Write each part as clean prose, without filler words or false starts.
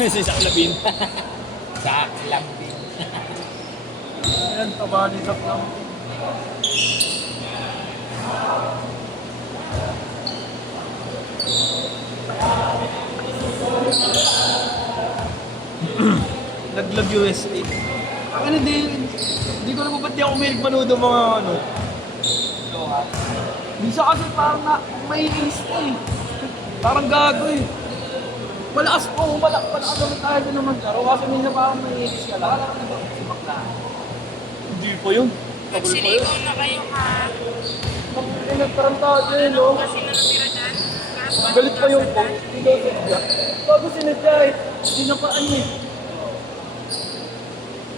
Si Saklabin. Saklabin. Ayan, taba ni Saklam. Laglag USA. Ano hindi ko naman ba't di ako may manood ng mga ano. Bisa kasi parang may ace na eh. Parang gago eh. Malakas naman tayo din naman laro kasi minsan parang may ace ka lang. Hindi pa yun. Nagsiligaw na kayo ha. Ay, nagtarantado eh, no? Kasi natira dyan. Galit pa yung po. Hindi daw sinadya. Bago sinadya eh. Hindi na pa ano eh.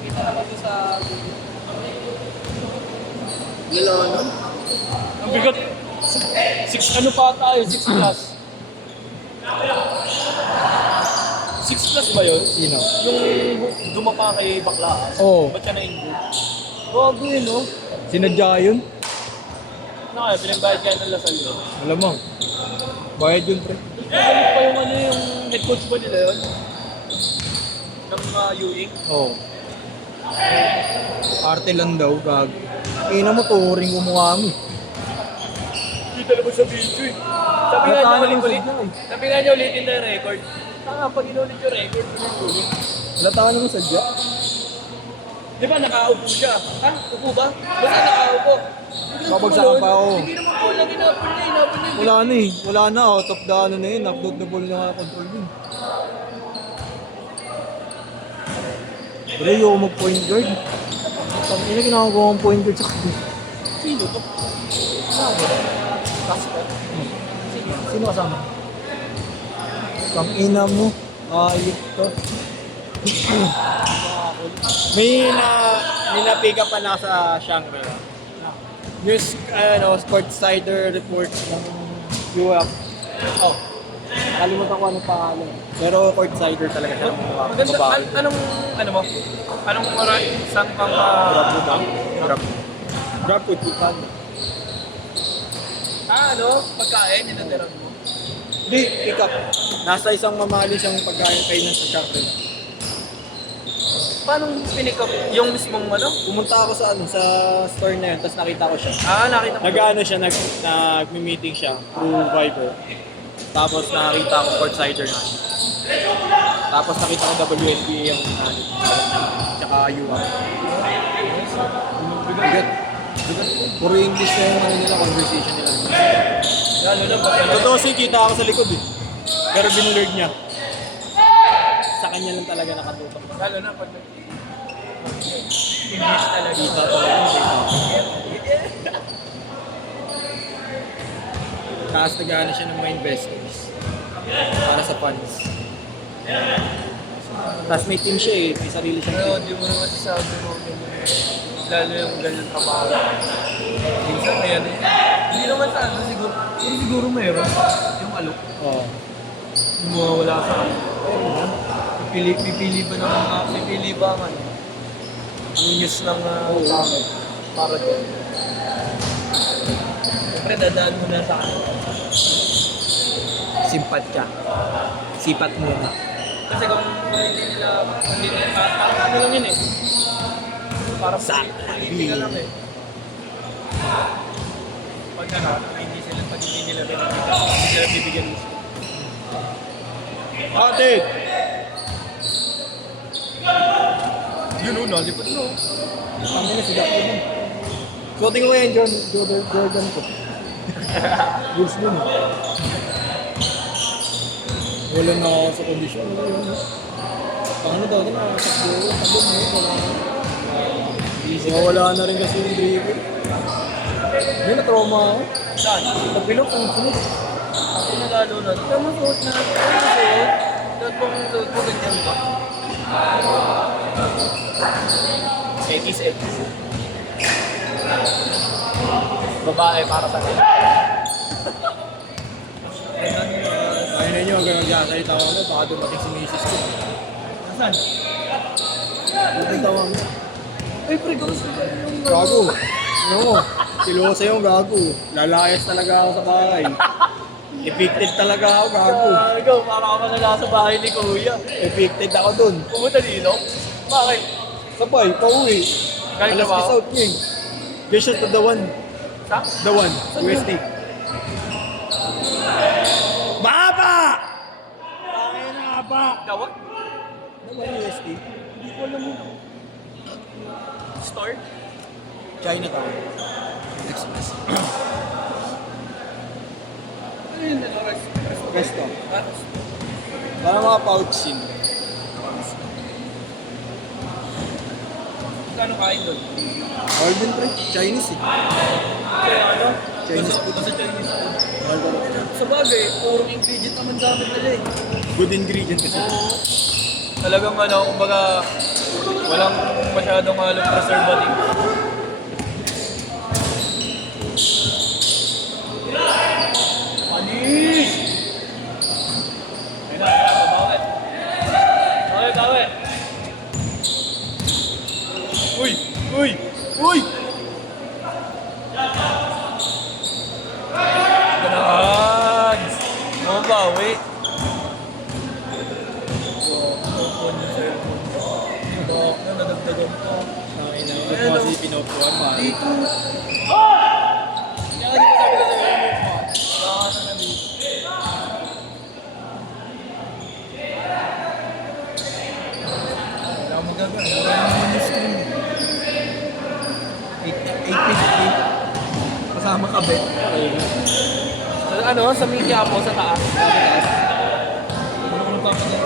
Kita na kasi sa... Lalanan. Ang bigat. 6 ano pa tayo? 6 plus. 6 plus ba yun? Sino? Yung dumapa kay Baklaan. Oo. Ba't siya na-ingo? Bago yun, no? Sinadya yun? Ano kaya? Pinagbayad kaya ng Lasal yun? Malamang. Bayad yun, pre. Galit pa yung ano yung head coach ba nila yun? Ng UE? Oo. Arte lang daw, gag. Ina mo, turing gumawa mo. Kita naman sa video eh. Sabi nga niya ulit-ulit. Sabi nga niya ulitin na yung record. Tanga, pag inulit yung record, inulit. Halata ka naman sadya. Di ba nakaupo siya? Ha? Upo ba? Basta nakaupo. Babagsakan pa ako. Hindi naman po lang inapol niya. Wala na eh. Wala na, out of the ano na yun. Upload na ball na control yun. Pero yung mag-point guard. Ina ginagawa kong point guard sa kanya. Sino to? Casper. Sino kasama? Pang ina mo. Ayok to. May na-pick up pa na sa Shangri-La. News, Sportsider report ng UAP. Oh. Kalimutan ko anong pangalan. Pero Sportsider talaga siya. Maganda. Ano mo? Anong maray? Saan kang Grab food food. ano? Pagkain? Inatiran mo? Hindi, pick up. Nasa isang mamali siyang pagkain kainan sa Shangri-La. Paano pinick up? Yung mismong ano? Pumunta ako sa sa store na yun, tapos nakita ko siya. Nakita ko. Nag-ano siya, nag-meeting siya through Viber. Tapos nakita ko Sportsider na. Tapos nakita ko WNBA yung tsaka UAP. Bigat. Puro English na yung ano nila, conversation nila. Lalo na pag ano? Totoo siya, kita ako sa likod eh. Pero binlurred niya. Sa kanya lang talaga nakatutok. Lalo na pag English talaga. Kita talaga. Tapos nag-ano siya ng mga investors. Para sa funds. Tapos may team siya eh. May sarili siyang Pero team. di mo naman sasabi mo lalo yung ganyan trabaho. Minsan may ano yun. Hindi naman sa ano siguro. Hindi siguro meron. Yung alok. Oo. Yung mawawala sa ano. Pipili ba naman pipili ba ang ano? Ang news ng tao para doon. Siyempre dadaan mo na sa ano. Simpat ka. Sipat muna. Kasi kung hindi nila parang ano lang yun eh. Parang politika lang eh. Pag hindi nila pinakita, hindi sila bibigyan gusto. Ate! Yun o, nalipad no. Ang nila sila ko yun. Suotin ko ngayon, Jordan ko. Bulls dun eh. Wala na ako sa kondisyon. Paano daw din ako sa buo? Sabon mo, wala na rin kasi yung dribble. May na-trauma ako. Saan? Pagpilok, ang sunod. Ako nalalo na. Kaya mo suot na. Kaya mo suot. Dapat bang suot mo ganyan ba? Etis. Babae para sa akin. Ayun na nyo, hanggang nag-aantay tawa mo, baka dumating si misis ko. Saan? Dumating tawa mo. Ay, pre, kamusta ba yung... Gago. No, silosa yung gago. Lalayas talaga ako sa bahay. Evicted talaga ako, gago. Gago, para ka malala sa bahay ni Kuya. Evicted ako dun. Pumunta dito? Bakit? Sabay, pauwi. Galing Alas trabaho? 10 out niya eh. Gesture to the one. Sa? The one. USD. Baba! Bakit na ba? Dawa? The one USD. Hindi ko alam mo. Store? Chinatown. Express. Ano yun? Resto. Parang mga pouch sim. Kano kain doon? Order pre. Chinese eh. Kaya ano? Chinese food. Basta Chinese food. Order. Sa bagay, purong ingredient naman sa amin nila eh. Good ingredient kasi. Talagang ano, kumbaga, walang masyadong halong preservative. Panis! Ayun na, babawi. Bawi. Uy! Uy! Uy! Ganads! Mabawi. Nadagdagan ko. Ay na. Ito kasi pinupuan pa. Dito. Kaya di ko sabi ko sa'yo, remove mo. Baka na na dito. Wala mo gagawin. Wala naman yung stream. 850. Kasama ka, Bet. Sa ano, sa media po, sa taas. Sa taas. Ano ko nagpapagay?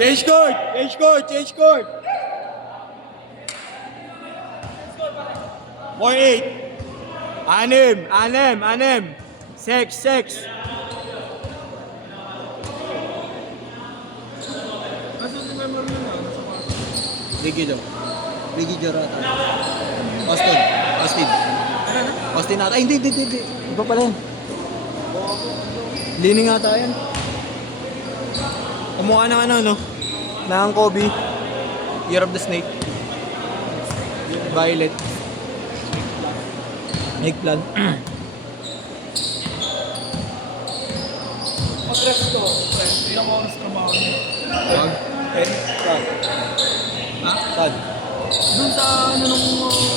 Change court! Change court! Change court! 4-8. Anim. 6. Ligi daw. Ligi Jarata. Austin ata. Ay, hindi. Iba pala yan. Lining ata yan. Kumuha ng ano, no? Ng Kobe. Year of the Snake. Violet. Eggplant. Pag-rest ko, ilang oras trabaho niyo? Wag. 10? Sad. Ha? Sad. Doon sa ano nung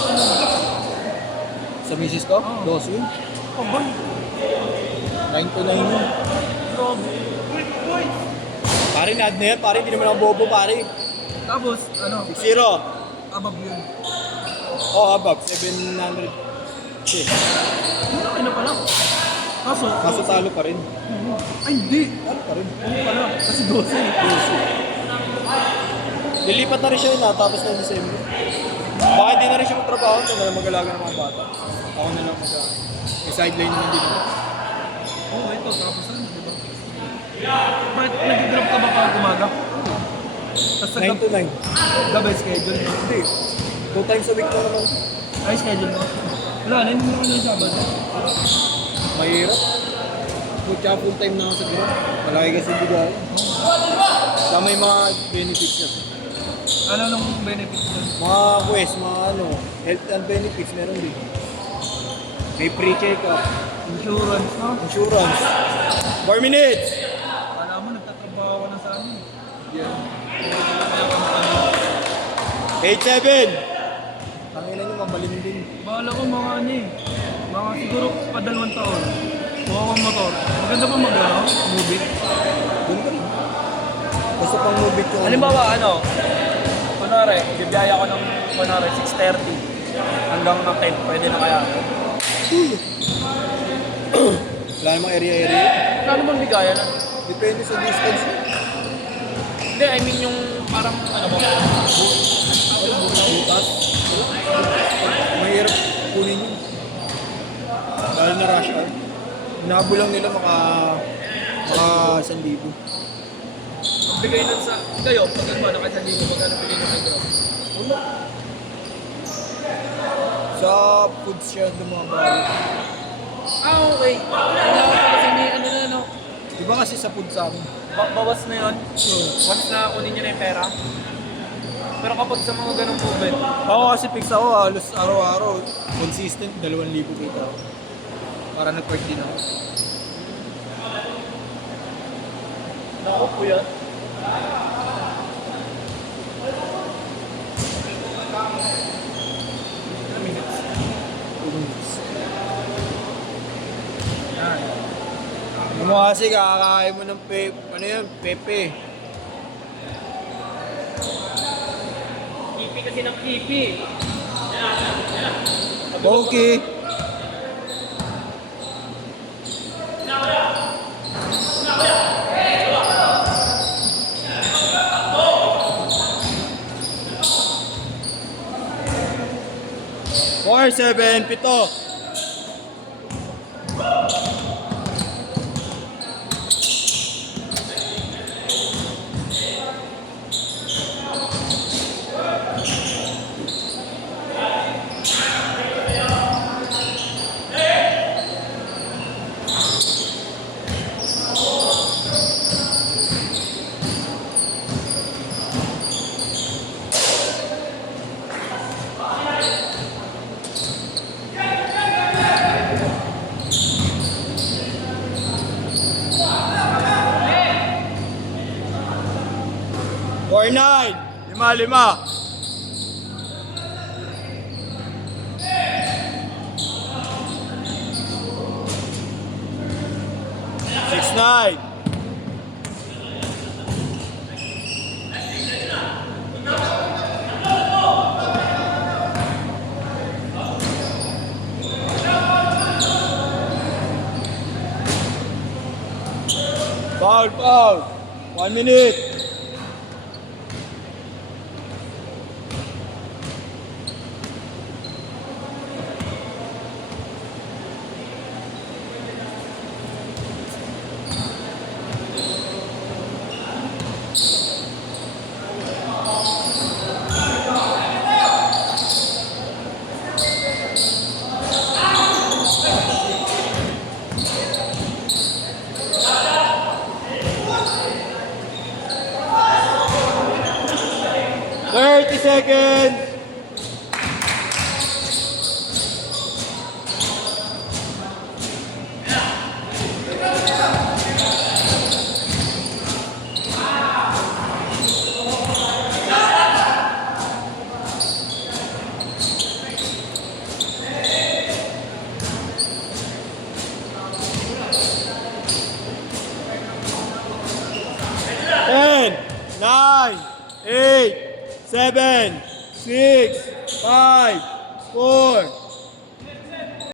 ano? Sa misis ko? Oo. 12 yun. Kabal. 9 to 9 yun. Grabe. Uy! Pare, nad na yan. Pare, hindi naman ako bobo, pare. Tapos, ano? 6-0. Abab yun. Oh, above. 700. Shit. Ano na pala? Kaso, Kaso talo pa rin. ay hindi. Talo pa rin. Ano pala? Kasi 12. Lilipat na rin siya yun, tapos na December. Baka hindi na rin siya magtrabaho, ito na lang mag-alaga ng mga bata. Ako na lang may sideline naman din ako. Oo, ito. Tapos ano, di ba? Bakit nag-grab ka ba pag umaga? Tapos 9 to 9. gabi schedule mo. Hindi. 2 times a week na naman. Ay, schedule mo. Wala, na hindi mo naman yung Sabado. Mahirap. Tsaka full time na ako sa group. Malaki kasi bigay. Tama yung mga benefits niya. Ano nung benefits nun? Mga quest, mga ano, health and benefits meron din. May free check-up, Insurance, no? insurance. 4 minutes! Alam mo, nagtatrabaho ka na sa amin. Yeah. Kaya ka ano. 8-7! Tangina nyo, mamaling din. Bahala ko mga ano eh. Mga siguro pa 2 taon. Kuha kong motor. Maganda pa mag ano? Movie. Doon ka rin. Basta pang movie ko. Halimbawa ano? Kunwari, bibiyaya ko ng kunwari 6:30 hanggang ng 10. Pwede na kaya. Wala namang area. Ano bang bigayan? Depende sa distance. Hindi, I mean yung parang ano mo. Butas. Mahirap kunin yun. Dahil na rush hour. Hinabol lang nila maka 1,000. Bigay nun sa kayo, pag ano ka sa libo, magkano bigay nun sa ground? Wala. Sa food siya dumabali. Ah, okay. Wala ko pala sa may ano na no. Iba kasi sa food sa amin. Bawas na yun. Once na kunin nyo na yung pera. Pero kapag sa mga ganong movement, Ako kasi fix ako, halos araw-araw. Consistent, 2,000 kita. Para nag-work din ako. naku po yan. Ano mo kasi kakakain mo ng ano yun, pepe. Kipi kasi ng kipi. Okay. Four, seven, pito. Four, nine. Lima, lima. Six, nine. Foul, foul. 1 minute. Thirty seconds. Ten, nine, eight, 7, 6, 5, 4,